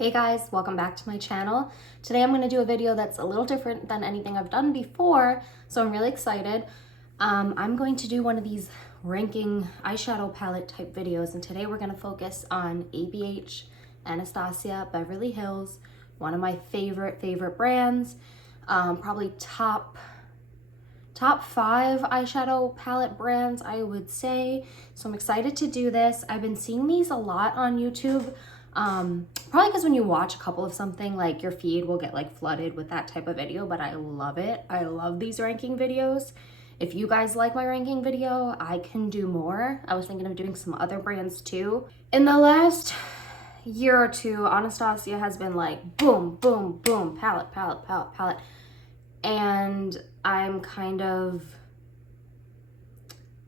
Hey guys, welcome back to my channel. Today I'm going to do a video that's a little different than anything I've done before, so I'm really excited. I'm going to do one of these ranking eyeshadow palette type videos, and today we're going to focus on ABH, Anastasia Beverly Hills, one of my favorite brands, probably top 5 eyeshadow palette brands, I would say. So I'm excited to do this. I've been seeing these a lot on YouTube. Probably because when you watch a couple of something, like your feed will get like flooded with that type of video, but I love it. I love these ranking videos. If you guys like my ranking video, I can do more. I was thinking of doing some other brands too. In the last year or two, Anastasia has been like boom, boom, boom, palette, palette, palette, palette. And I'm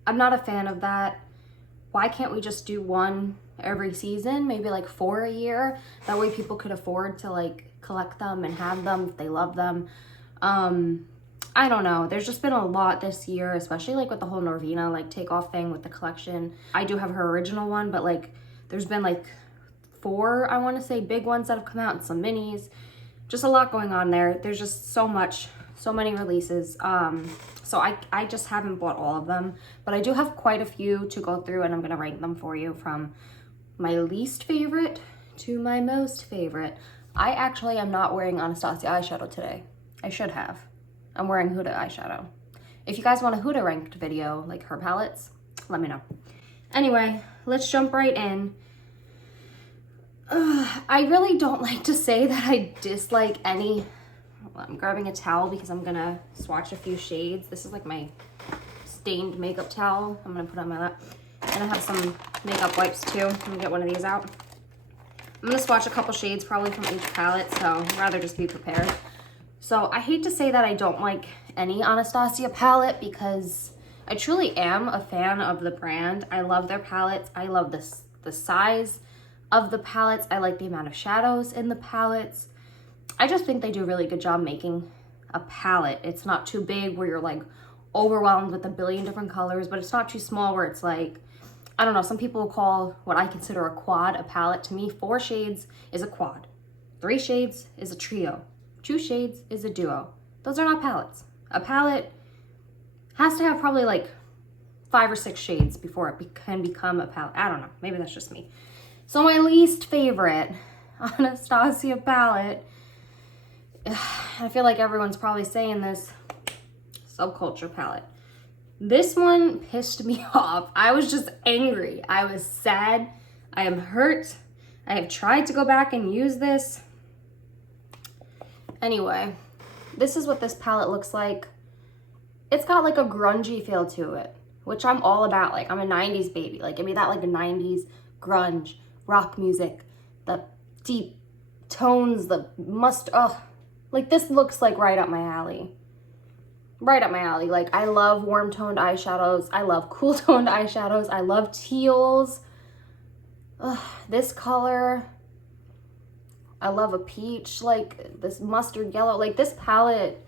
not a fan of that. Why can't we just do one every season, maybe like 4 a year? That way people could afford to like collect them and have them if they love them. I don't know, there's just been a lot this year, especially like with the whole Noir Vina like takeoff thing with the collection. I do have her original one, but like there's been like 4, I want to say, big ones that have come out and some minis. Just a lot going on there. There's just so many releases. So I just haven't bought all of them, but I do have quite a few to go through, and I'm gonna rank them for you from my least favorite to my most favorite. I actually am not wearing Anastasia eyeshadow today. I should have. I'm wearing Huda eyeshadow. If you guys want a Huda ranked video, like her palettes, let me know. Anyway, let's jump right in. I really don't like to say that I dislike any. I'm grabbing a towel because I'm gonna swatch a few shades. This is like my stained makeup towel I'm gonna put on my lap. And I have some makeup wipes too. I'm gonna get one of these out. I'm gonna swatch a couple shades probably from each palette, so I'd rather just be prepared. So I hate to say that I don't like any Anastasia palette because I truly am a fan of the brand. I love their palettes. I love the size of the palettes. I like the amount of shadows in the palettes. I just think they do a really good job making a palette. It's not too big where you're like overwhelmed with a billion different colors, but it's not too small where it's like, I don't know, some people call what I consider a quad a palette. To me, 4 shades is a quad. 3 shades is a trio. 2 shades is a duo. Those are not palettes. A palette has to have probably like 5 or 6 shades before it can become a palette. I don't know, maybe that's just me. So my least favorite Anastasia palette, I feel like everyone's probably saying this, Subculture palette. This one pissed me off. I was just angry. I was sad. I am hurt. I have tried to go back and use this. Anyway, this is what this palette looks like. It's got like a grungy feel to it, which I'm all about. Like, I'm a 90s baby. Like, give me that like a 90s grunge, rock music, the deep tones, the like this looks like right up my alley. Right up my alley. Like, I love warm toned eyeshadows. I love cool toned eyeshadows. I love teals. This color. I love a peach, like this mustard yellow. Like, this palette,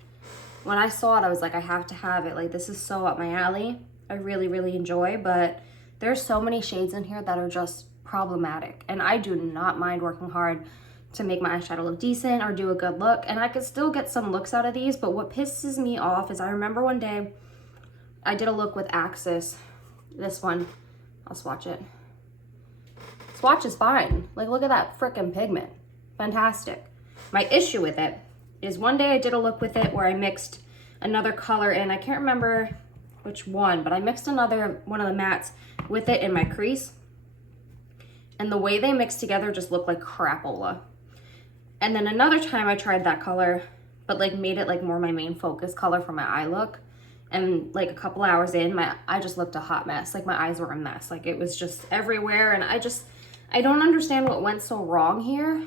when I saw it, I was like, I have to have it. Like, this is so up my alley. I really enjoy, but there's so many shades in here that are just problematic. And I do not mind working hard to make my eyeshadow look decent or do a good look, and I could still get some looks out of these. But what pisses me off is I remember one day I did a look with Axis. This one, I'll swatch it. Swatch is fine. Like, look at that freaking pigment. Fantastic. My issue with it is one day I did a look with it where I mixed another color in. I can't remember which one, but I mixed another one of the mattes with it in my crease, and the way they mixed together just looked like crapola. And then another time I tried that color, but like made it like more my main focus color for my eye look. And like a couple hours in, I just looked a hot mess. Like, my eyes were a mess. Like, it was just everywhere. And I don't understand what went so wrong here.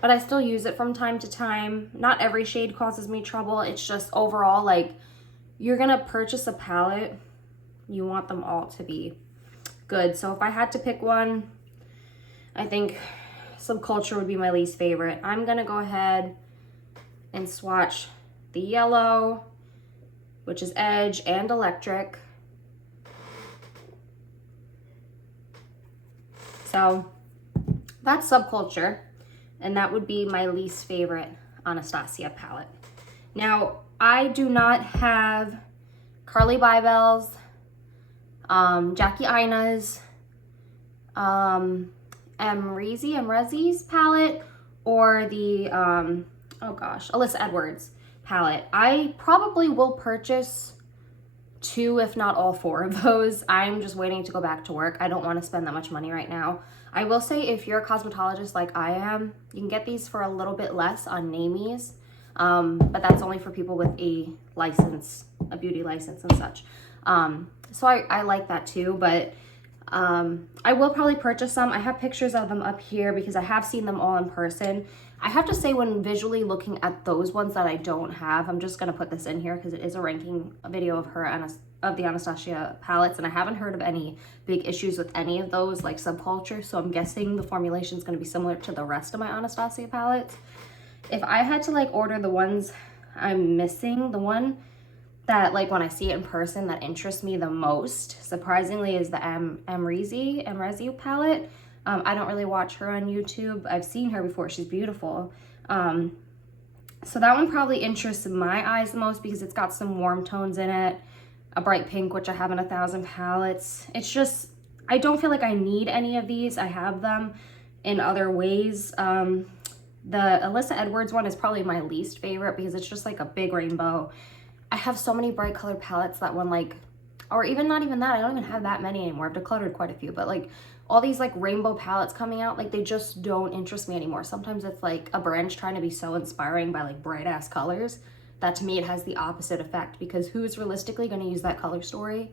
But I still use it from time to time. Not every shade causes me trouble. It's just overall, like, you're gonna purchase a palette, you want them all to be good. So if I had to pick one, I think Subculture would be my least favorite. I'm gonna go ahead and swatch the yellow, which is Edge, and Electric. So that's Subculture, and that would be my least favorite Anastasia palette. Now, I do not have Carly Bybel's, Jackie Aina's, Emrezi's palette, or the, Alyssa Edwards palette. I probably will purchase 2, if not all 4 of those. I'm just waiting to go back to work. I don't want to spend that much money right now. I will say, if you're a cosmetologist like I am, you can get these for a little bit less on Namies, but that's only for people with a license, a beauty license and such. So I like that too, but I will probably purchase some. I have pictures of them up here because I have seen them all in person. I have to say, when visually looking at those ones that I don't have, I'm just going to put this in here because it is a ranking video of her of the Anastasia palettes, and I haven't heard of any big issues with any of those, like Subculture, so I'm guessing the formulation is going to be similar to the rest of my Anastasia palettes. If I had to like order the ones I'm missing, the one that like when I see it in person that interests me the most, surprisingly, is the Emrezi palette. I don't really watch her on YouTube. I've seen her before. She's beautiful. So that one probably interests my eyes the most because it's got some warm tones in it, a bright pink, which I have in 1,000 palettes. It's just, I don't feel like I need any of these. I have them in other ways. The Alyssa Edwards one is probably my least favorite because it's just like a big rainbow. I have so many bright colored palettes that one, like, or even not even that, I don't even have that many anymore. I've decluttered quite a few, but like all these like rainbow palettes coming out, like they just don't interest me anymore. Sometimes it's like a brand trying to be so inspiring by like bright ass colors that to me it has the opposite effect, because who's realistically going to use that color story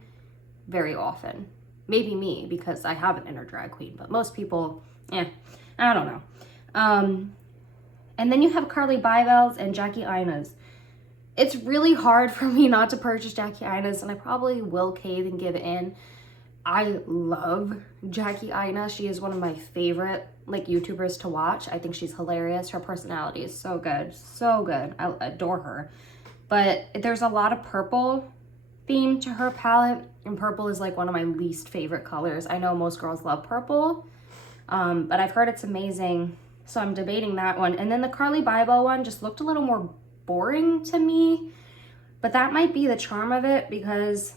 very often? Maybe me, because I have an inner drag queen, but most people, I don't know. And then you have Carly Bybel's and Jackie Aina's. It's really hard for me not to purchase Jackie Aina's, and I probably will cave and give in. I love Jackie Aina. She is one of my favorite like YouTubers to watch. I think she's hilarious. Her personality is so good. So good. I adore her. But there's a lot of purple theme to her palette, and purple is like one of my least favorite colors. I know most girls love purple, but I've heard it's amazing, so I'm debating that one. And then the Carly Bybel one just looked a little more boring to me, but that might be the charm of it, because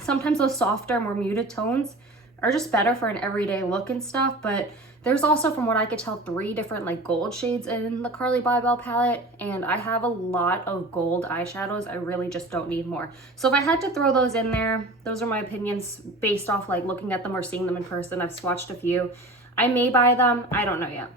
sometimes those softer, more muted tones are just better for an everyday look and stuff. But there's also, from what I could tell, 3 different like gold shades in the Carly Bybel palette, and I have a lot of gold eyeshadows. I really just don't need more. So if I had to throw those in there, those are my opinions based off like looking at them or seeing them in person. I've swatched a few. I may buy them. I don't know yet.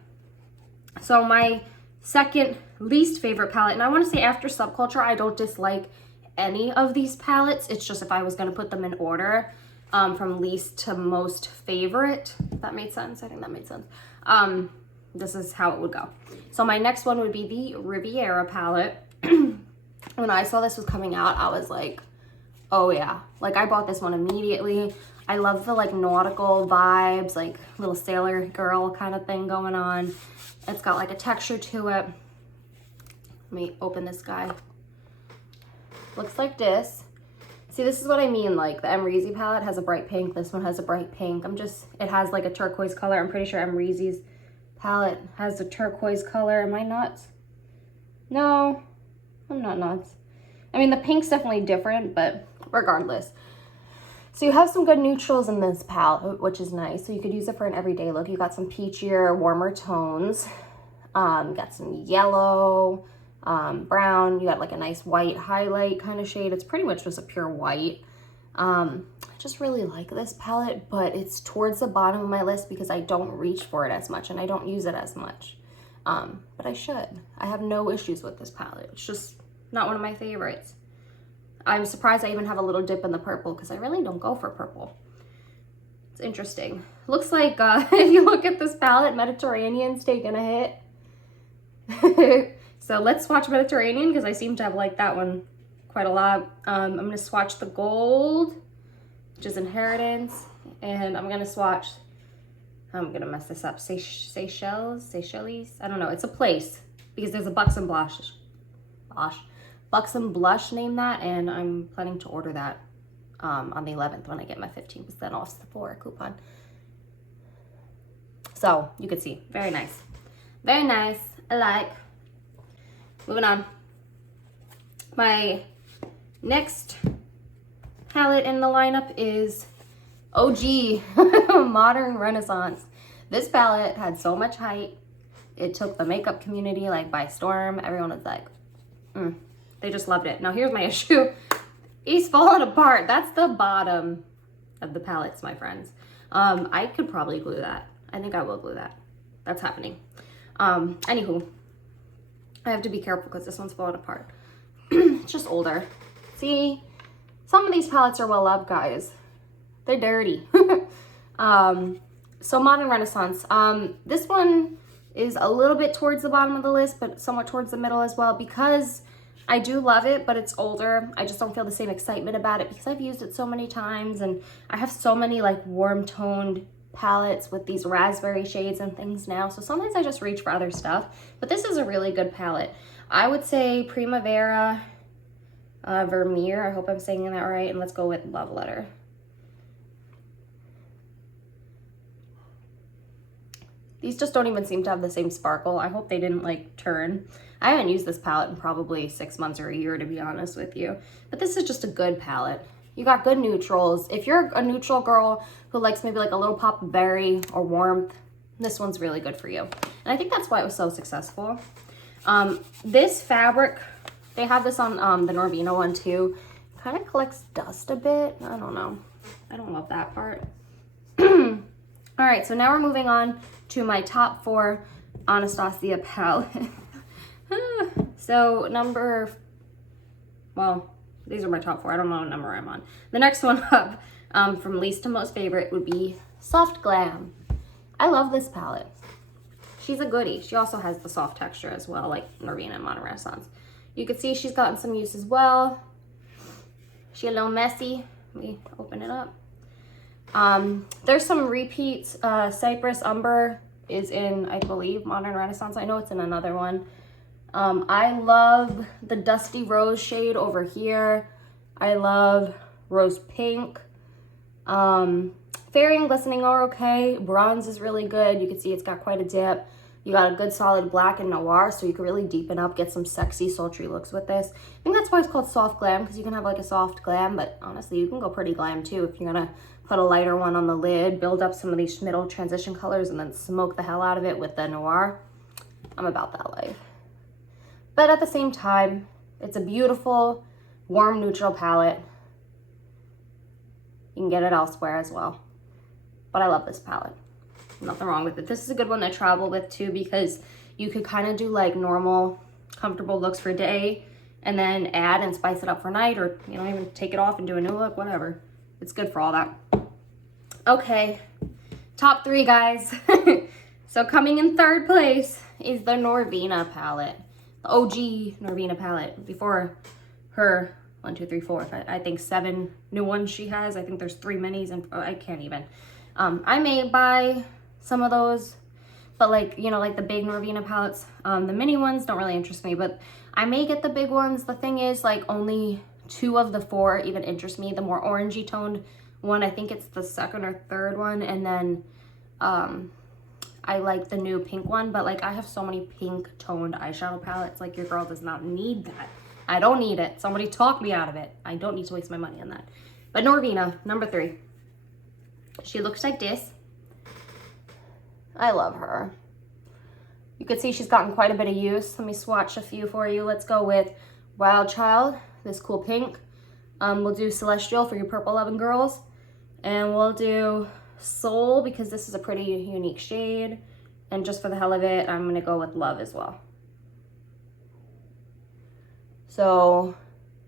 So my second least favorite palette, and I want to say after Subculture, I don't dislike any of these palettes. It's just if I was going to put them in order from least to most favorite, if that made sense. I think that made sense. This is how it would go. So my next one would be the Riviera palette. When I saw this was coming out, I was like, oh yeah, like I bought this one immediately. I love the like nautical vibes, like little sailor girl kind of thing going on. It's got like a texture to it. Let me open this guy. Looks like this. See, this is what I mean, like the Emrezi palette has a bright pink. This one has a bright pink. It has like a turquoise color. I'm pretty sure Emrezi's palette has a turquoise color. Am I nuts? No, I'm not nuts. I mean, the pink's definitely different, but regardless. So you have some good neutrals in this palette, which is nice. So you could use it for an everyday look. You got some peachier, warmer tones. Got some yellow, brown. You got like a nice white highlight kind of shade. It's pretty much just a pure white. I just really like this palette, but it's towards the bottom of my list because I don't reach for it as much and I don't use it as much. But I should. I have no issues with this palette. It's just not one of my favorites. I'm surprised I even have a little dip in the purple because I really don't go for purple. It's interesting. Looks like if you look at this palette, Mediterranean's taking a hit. So let's swatch Mediterranean because I seem to have liked that one quite a lot. I'm going to swatch the gold, which is Inheritance, and I'm going to swatch, I'm going to mess this up, Seychelles, I don't know, it's a place because there's a Buxom Blush named that, and I'm planning to order that on the 11th when I get my 15% off Sephora coupon. So you can see, very nice. Very nice, I like. Moving on. My next palette in the lineup is OG, Modern Renaissance. This palette had so much hype. It took the makeup community like by storm. Everyone was like, they just loved it. Now here's my issue. He's falling apart. That's the bottom of the palettes, my friends. I could probably glue that. I think I will glue that. That's happening. Anywho, I have to be careful because this one's falling apart. It's just older. See, some of these palettes are well loved, guys. They're dirty. So Modern Renaissance. This one is a little bit towards the bottom of the list, but somewhat towards the middle as well, because I do love it, but it's older. I just don't feel the same excitement about it because I've used it so many times, and I have so many like warm toned palettes with these raspberry shades and things now. So sometimes I just reach for other stuff, but this is a really good palette. I would say Primavera Vermeer. I hope I'm saying that right. And let's go with Love Letter. These just don't even seem to have the same sparkle. I hope they didn't like turn. I haven't used this palette in probably 6 months or a year, to be honest with you. But this is just a good palette. You got good neutrals. If you're a neutral girl who likes maybe like a little pop of berry or warmth, this one's really good for you. And I think that's why it was so successful. This fabric, they have this on the Noir Vina one too. Kind of collects dust a bit. I don't know. I don't love that part. All right, so now we're moving on to my top 4 Anastasia palette. So these are my top 4. I don't know what number I'm on. The next one up, from least to most favorite, would be Soft Glam. I love this palette. She's a goodie. She also has the soft texture as well, like Noir Vina and Modern Renaissance. You can see she's gotten some use as well. She's a little messy. Let me open it up. There's some repeats. Cypress Umber is in, I believe, Modern Renaissance. I know it's in another one. I love the Dusty Rose shade over here. I love Rose Pink. Fairy and Glistening are okay. Bronze is really good. You can see it's got quite a dip. You got a good solid black and noir, so you can really deepen up, get some sexy, sultry looks with this. I think that's why it's called Soft Glam, because you can have like a soft glam, but honestly, you can go pretty glam too if you're gonna put a lighter one on the lid, build up some of these middle transition colors, and then smoke the hell out of it with the noir. I'm about that life. But at the same time, it's a beautiful, warm, neutral palette. You can get it elsewhere as well. But I love this palette. Nothing wrong with it. This is a good one to travel with too, because you could kind of do like normal, comfortable looks for day and then add and spice it up for night, or you know, even take it off and do a new look, whatever. It's good for all that. Okay, top 3, guys. So coming in 3rd place is the Noir Vina palette. The OG Noir Vina palette. Before her 1, 2, 3, 4, I think 7 new ones she has. I think there's 3 minis, and I can't even. I may buy some of those, but like, you know, like the big Noir Vina palettes, the mini ones don't really interest me, but I may get the big ones. The thing is, like, only 2 of the 4 even interest me. The more orangey toned one, I think it's the 2nd or 3rd one, and then I like the new pink one, but like I have so many pink toned eyeshadow palettes, like your girl does not need that. I don't need it. Somebody talk me out of it. I don't need to waste my money on that. But Noir Vina, number 3. She looks like this. I love her. You can see she's gotten quite a bit of use. Let me swatch a few for you. Let's go with Wild Child, this cool pink. We'll do Celestial for your purple loving girls. And we'll do Soul, because this is a pretty unique shade. And just for the hell of it, I'm gonna go with Love as well. So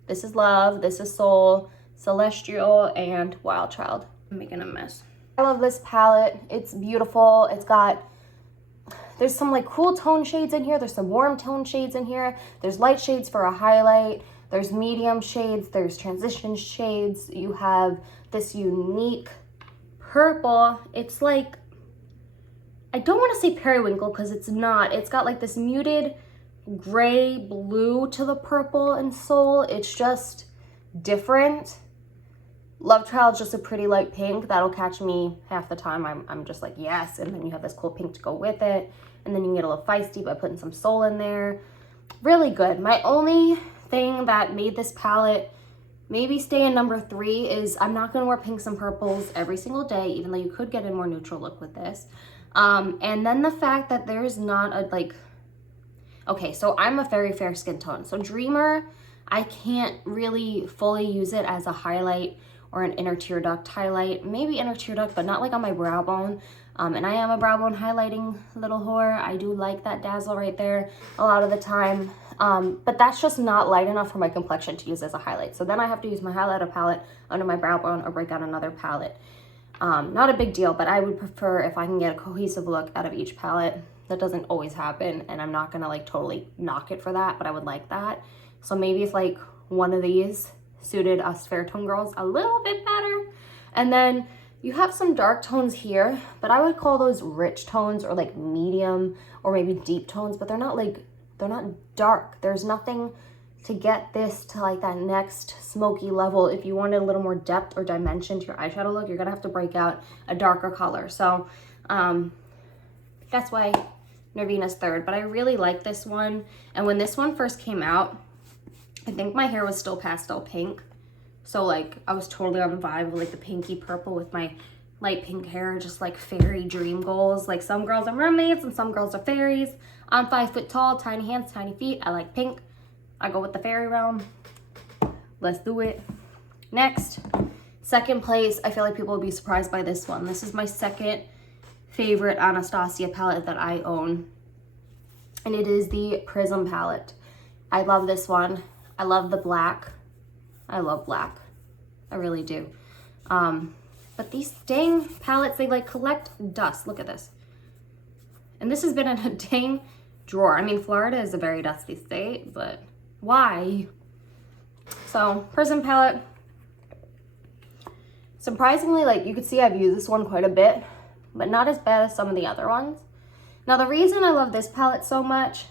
this is Love, this is Soul, Celestial, and Wild Child. I'm making a mess. I love this palette. It's beautiful. It's got, there's some like cool tone shades in here. There's some warm tone shades in here. There's light shades for a highlight. There's medium shades. There's transition shades. You have this unique purple. It's like, I don't want to say periwinkle because it's not. It's got like this muted gray blue to the purple and Soul. It's just different. Love Child's just a pretty light pink. That'll catch me half the time. I'm just like, yes. And then you have this cool pink to go with it. And then you can get a little feisty by putting some soul in there. Really good. My only thing that made this palette maybe stay in number 3 is I'm not going to wear pinks and purples every single day, even though you could get a more neutral look with this. And then the fact that there's not a, like, okay, so I'm a very fair skin tone. So Dreamer, I can't really fully use it as a highlight or an inner tear duct highlight. Maybe inner tear duct, but not like on my brow bone. And I am a brow bone highlighting little whore. I do like that dazzle right there a lot of the time. But that's just not light enough for my complexion to use as a highlight. So then I have to use my highlighter palette under my brow bone or break out another palette. Not a big deal, but I would prefer if I can get a cohesive look out of each palette. That doesn't always happen, and I'm not gonna like totally knock it for that, but I would like that. So maybe if like one of these suited us fair tone girls a little bit better. And then you have some dark tones here, but I would call those rich tones or like medium or maybe deep tones, but they're not dark. There's nothing to get this to like that next smoky level. If you wanted a little more depth or dimension to your eyeshadow look, you're gonna have to break out a darker color. So that's why Noir Vina's 3rd, but I really like this one. And when this one first came out, I think my hair was still pastel pink. So like I was totally on the vibe of like the pinky purple with my light pink hair, just like fairy dream goals. Like some girls are mermaids and some girls are fairies. I'm 5 foot tall, tiny hands, tiny feet. I like pink. I go with the fairy realm. Let's do it. Next, 2nd place. I feel like people will be surprised by this one. This is my 2nd favorite Anastasia palette that I own. And it is the Prism palette. I love this one. I love the black. I love black. I really do. But these dang palettes, they like collect dust. Look at this. And this has been in a dang drawer. I mean, Florida is a very dusty state, but why? So, Prism palette. Surprisingly, like you could see I've used this one quite a bit, but not as bad as some of the other ones. Now, the reason I love this palette so much,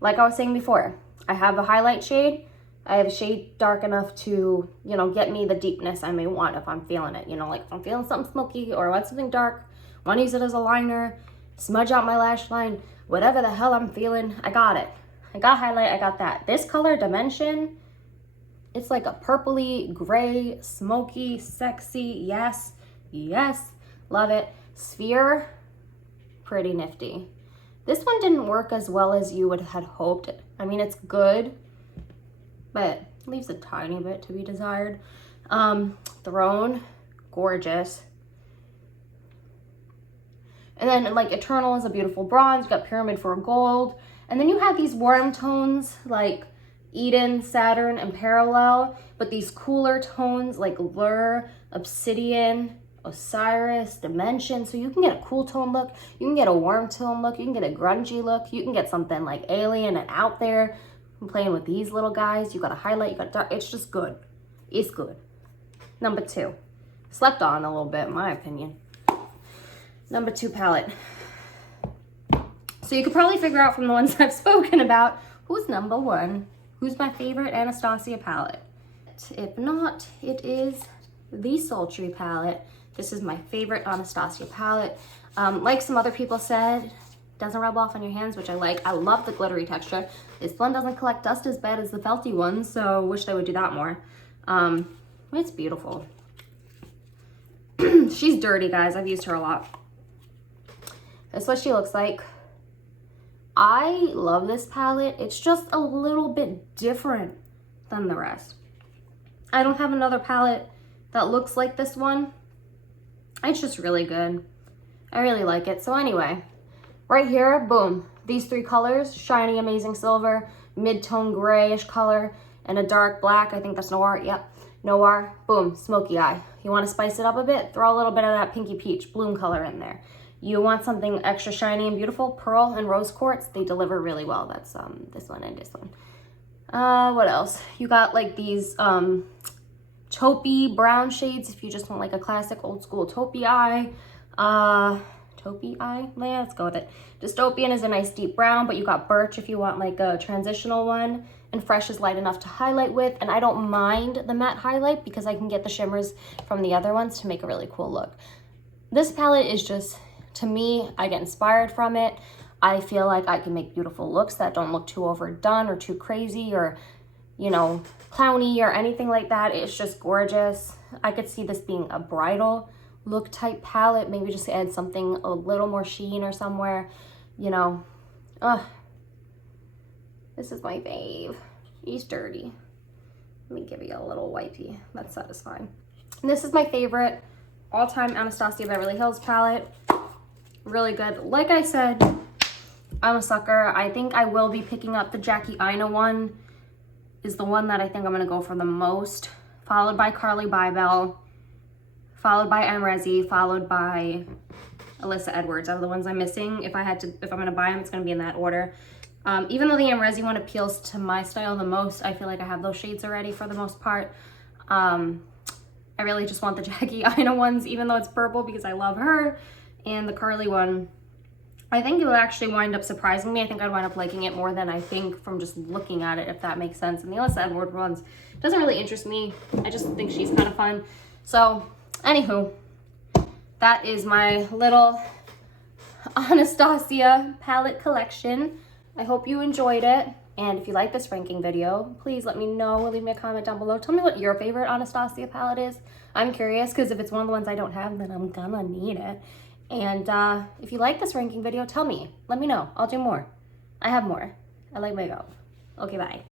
like I was saying before, I have a highlight shade. I have a shade dark enough to, you know, get me the deepness I may want if I'm feeling it. You know, like if I'm feeling something smoky or I want something dark, want to use it as a liner, smudge out my lash line, whatever the hell I'm feeling, I got it. I got highlight, I got that. This color Dimension, it's like a purpley, gray, smoky, sexy, yes, yes, love it. Sphere, pretty nifty. This one didn't work as well as you would have hoped. I mean, it's good, but leaves a tiny bit to be desired. Throne, gorgeous. And then like Eternal is a beautiful bronze. You got Pyramid for a gold. And then you have these warm tones like Eden, Saturn, and Parallel, but these cooler tones like Lure, Obsidian, Osiris, Dimension. So you can get a cool tone look, you can get a warm tone look, you can get a grungy look, you can get something like alien and out there. I'm playing with these little guys. You got a highlight, you got dark. It's just good. It's good. Number 2. Slept on a little bit, in my opinion. Number 2 palette. So you could probably figure out from the ones I've spoken about who's number 1. Who's my favorite Anastasia palette? If not, it is the Sultry palette. This is my favorite Anastasia palette. Like some other people said, doesn't rub off on your hands, which I like. I love the glittery texture. This one doesn't collect dust as bad as the felty one, so wish they would do that more. It's beautiful. She's dirty, guys. I've used her a lot. That's what she looks like. I love this palette. It's just a little bit different than the rest. I don't have another palette that looks like this one. It's just really good. I really like it. So anyway, right here, boom. These 3 colors, shiny, amazing silver, mid-tone grayish color, and a dark black. I think that's Noir. Yep, Noir. Boom, smoky eye. You want to spice it up a bit? Throw a little bit of that pinky peach bloom color in there. You want something extra shiny and beautiful? Pearl and rose quartz, they deliver really well. That's this one and this one. What else? You got like these taupey brown shades if you just want like a classic old school taupey eye. taupey eye. Yeah, let's go with it. Dystopian is a nice deep brown, but you got Birch if you want like a transitional one. And Fresh is light enough to highlight with. And I don't mind the matte highlight because I can get the shimmers from the other ones to make a really cool look. This palette is just, to me, I get inspired from it. I feel like I can make beautiful looks that don't look too overdone or too crazy or, you know, clowny or anything like that. It's just gorgeous. I could see this being a bridal look type palette. Maybe just add something a little more sheen or somewhere, you know. This is my fave. He's dirty. Let me give you a little wipey. That's satisfying. And this is my favorite all-time Anastasia Beverly Hills palette. Really good. Like I said, I'm a sucker. I think I will be picking up the Jackie Aina one. Is the one that I think I'm going to go for the most. Followed by Carly Bybel. Followed by Emrezi. Followed by Alyssa Edwards. Out of the ones I'm missing, if I'm going to buy them, it's going to be in that order. Even though the Emrezi one appeals to my style the most, I feel like I have those shades already for the most part. I really just want the Jackie Aina ones, even though it's purple because I love her. And the Carly one, I think it will actually wind up surprising me. I think I'd wind up liking it more than I think from just looking at it, if that makes sense. And the Alyssa Edwards ones doesn't really interest me. I just think she's kind of fun. So, anywho, that is my little Anastasia palette collection. I hope you enjoyed it. And if you like this ranking video, please let me know. Leave me a comment down below. Tell me what your favorite Anastasia palette is. I'm curious because if it's one of the ones I don't have, then I'm gonna need it. And if you like this ranking video, tell me. Let me know. I'll do more. I have more. I like makeup. Okay, bye.